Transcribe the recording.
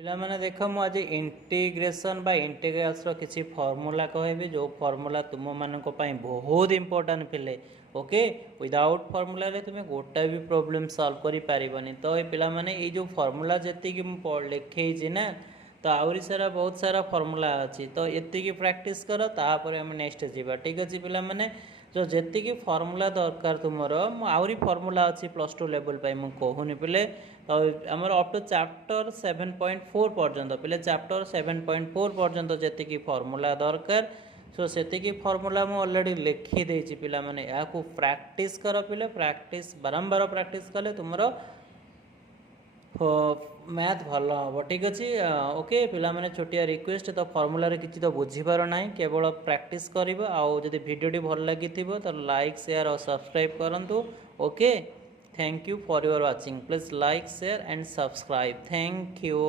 ପିଲାମାନେ ଦେଖ ମୁଁ ଆଜି ଇଣ୍ଟିଗ୍ରେସନ୍ ବା ଇଣ୍ଟିଗ୍ରାଲ୍ସର କିଛି ଫର୍ମୁଲା କହିବି ଯେଉଁ ଫର୍ମୁଲା ତୁମମାନଙ୍କ ପାଇଁ ବହୁତ ଇମ୍ପୋର୍ଟାଣ୍ଟ ପିଲେ ଓକେ ୱିଦାଉଟ୍ ଫର୍ମୁଲାରେ ତୁମେ ଗୋଟାଏ ବି ପ୍ରୋବ୍ଲେମ୍ ସଲ୍ଭ କରିପାରିବନି। ତ ଏ ପିଲାମାନେ ଏଇ ଯେଉଁ ଫର୍ମୁଲା ଯେତିକି ମୁଁ ଲେଖେଇଛି ନା ତ ଆହୁରି ସାରା ବହୁତ ସାରା ଫର୍ମୁଲା ଅଛି ତ ଏତିକି ପ୍ରାକ୍ଟିସ୍ କର ତାପରେ ଆମେ ନେକ୍ସଟ ଯିବା ଠିକ୍ ଅଛି ପିଲାମାନେ। ତ ଯେତିକି ଫର୍ମୁଲା ଦରକାର ତୁମର ମୁଁ ଆହୁରି ଫର୍ମୁଲା ଅଛି ପ୍ଲସ୍ ଟୁ ଲେଭେଲ୍ ପାଇଁ ମୁଁ କହୁନି ପିଲେ। ତ ଆମର ଅପ୍ ଟୁ ଚାପ୍ଟର 7.4 ପର୍ଯ୍ୟନ୍ତ ପିଲେ ଚାପ୍ଟର 7.4 ପର୍ଯ୍ୟନ୍ତ ଯେତିକି ଫର୍ମୁଲା ଦରକାର ସୋ ସେତିକି ଫର୍ମୁଲା ମୁଁ ଅଲରେଡ଼ି ଲେଖିଦେଇଛି ପିଲାମାନେ ଏହାକୁ ପ୍ରାକ୍ଟିସ୍ କର ପିଲେ। ପ୍ରାକ୍ଟିସ୍ ବାରମ୍ବାର ପ୍ରାକ୍ଟିସ୍ କଲେ ତୁମର ମ୍ୟାଥ୍ ଭଲ ହେବ ଠିକ୍ ଅଛି ଓକେ ପିଲାମାନେ। ଛୋଟିଆ ରିକ୍ୱେଷ୍ଟ ତ ଫର୍ମୁଲାରେ କିଛି ତ ବୁଝିବାର ନାହିଁ କେବଳ ପ୍ରାକ୍ଟିସ୍ କରିବ ଆଉ ଯଦି ଭିଡ଼ିଓଟି ଭଲ ଲାଗିଥିବ ତ ଲାଇକ୍ ସେୟାର ଆଉ ସବସ୍କ୍ରାଇବ୍ କରନ୍ତୁ okay. Thank you for your watching. Please like, share and subscribe. Thank you.